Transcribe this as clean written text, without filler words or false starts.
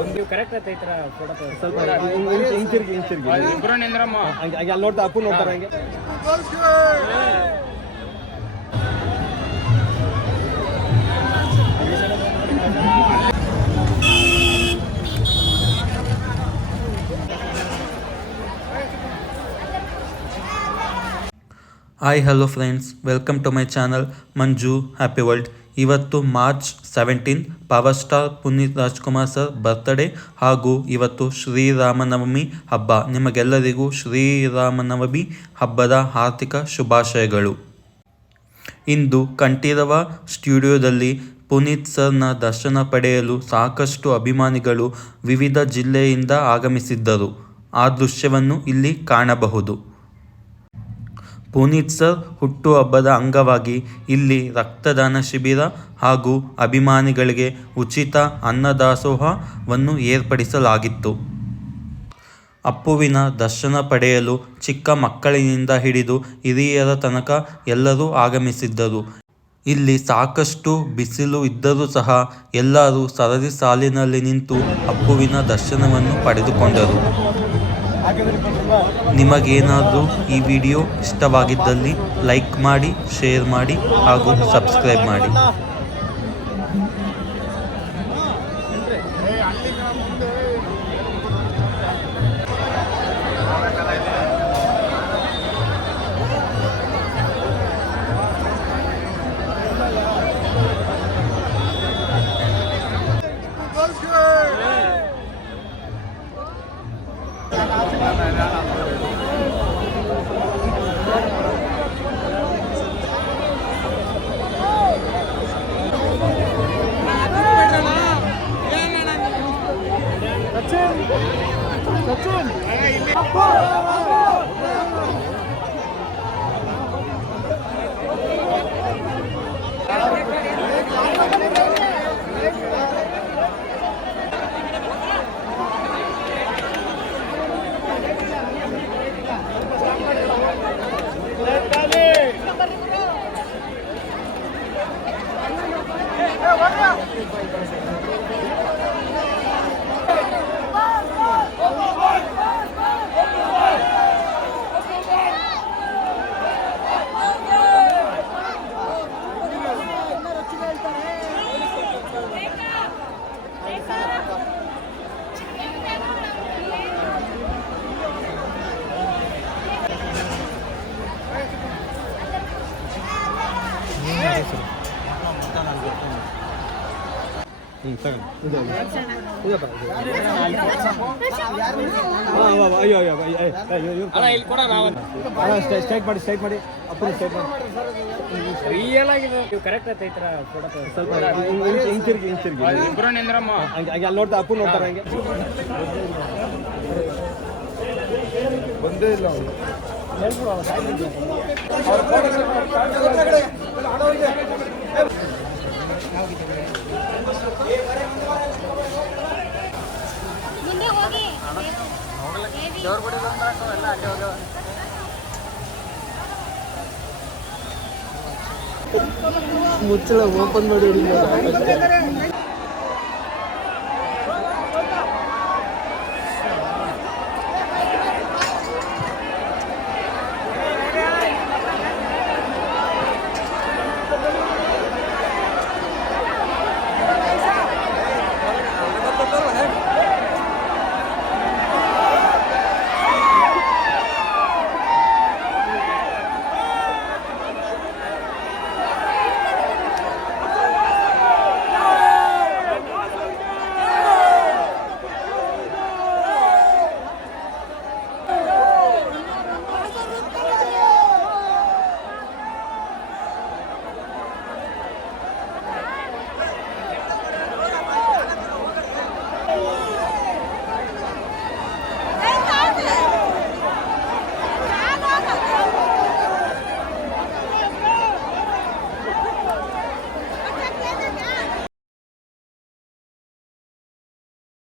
ಒಂದು ಕರೆಕ್ಟ್ ಆಯ್ತು ಈ ಥರ ಫೋಟೋ ಸ್ವಲ್ಪ ಹಿಂತಿರ್ಗಿ ಇಬ್ಬರು ನಿಂದ್ರಮ್ಮ ಹಂಗೆ ಅಲ್ಲಿ ನೋಡ್ತಾ ಅಪ್ಪು ನೋಡ್ತಾರೆ ಹಂಗೆ. Hi hello friends, welcome to my channel Manju happy world. ಇವತ್ತು March 17 power star Puneeth Rajkumar sir birthday ಹಾಗೂ ಇವತ್ತು ಶ್ರೀರಾಮನವಮಿ ಹಬ್ಬ. ನಿಮಗೆಲ್ಲರಿಗೂ ಶ್ರೀರಾಮನವಮಿ ಹಬ್ಬದ ಹಾರ್ದಿಕ ಶುಭಾಶಯಗಳು. ಇಂದು ಕಂಠೀರವ ಸ್ಟುಡಿಯೋದಲ್ಲಿ ಪುನೀತ್ ಸರ್ನ ದರ್ಶನ ಪಡೆಯಲು ಸಾಕಷ್ಟು ಅಭಿಮಾನಿಗಳು ವಿವಿಧ ಜಿಲ್ಲೆಯಿಂದ ಆಗಮಿಸಿದ್ದರು. ಆ ದೃಶ್ಯವನ್ನು ಇಲ್ಲಿ ಕಾಣಬಹುದು. ಪುನೀತ್ ಸರ್ ಹುಟ್ಟುಹಬ್ಬದ ಅಂಗವಾಗಿ ಇಲ್ಲಿ ರಕ್ತದಾನ ಶಿಬಿರ ಹಾಗೂ ಅಭಿಮಾನಿಗಳಿಗೆ ಉಚಿತ ಅನ್ನದಾಸೋಹವನ್ನು ಏರ್ಪಡಿಸಲಾಗಿತ್ತು. ಅಪ್ಪುವಿನ ದರ್ಶನ ಪಡೆಯಲು ಚಿಕ್ಕ ಮಕ್ಕಳಿನಿಂದ ಹಿಡಿದು ಹಿರಿಯರ ತನಕ ಎಲ್ಲರೂ ಆಗಮಿಸಿದ್ದರು. ಇಲ್ಲಿ ಸಾಕಷ್ಟು ಬಿಸಿಲು ಇದ್ದರೂ ಸಹ ಎಲ್ಲರೂ ಸರದಿ ಸಾಲಿನಲ್ಲಿ ನಿಂತು ಅಪ್ಪುವಿನ ದರ್ಶನವನ್ನು ಪಡೆದುಕೊಂಡರು. ನಿಮಗೇನಾದರೂ ಈ ವಿಡಿಯೋ ಇಷ್ಟವಾಗಿದ್ದಲ್ಲಿ ಲೈಕ್ ಮಾಡಿ, ಶೇರ್ ಮಾಡಿ ಹಾಗೂ ಸಬ್ಸ್ಕ್ರೈಬ್ ಮಾಡಿ. ಸ್ಟ್ರೈಟ್ ಮಾಡಿ ಅಪ್ಪು ಸ್ಟ್ರೈಟ್ ಮಾಡಿ. ರಿಯಲ್ ಆಗಿದೆ ಕರೆಕ್ಟ್ ಆಯ್ತು ಈ ಥರ ಫೋಟೋ ಸ್ವಲ್ಪ ಹಿಂತಿರ್ಗಿ ಇಬ್ಬರು ನಿಂದ್ರಮ್ಮ ಹಂಗೆ ಅಲ್ಲಿ ನೋಡ್ತಾ ಅಪ್ಪು ನೋಡ್ತಾರೆ ಹಂಗೆ. ಬಂದೇ ಇಲ್ಲ ಮುಚ್ಚಳ ಓಪನ್ ಮಾಡಿ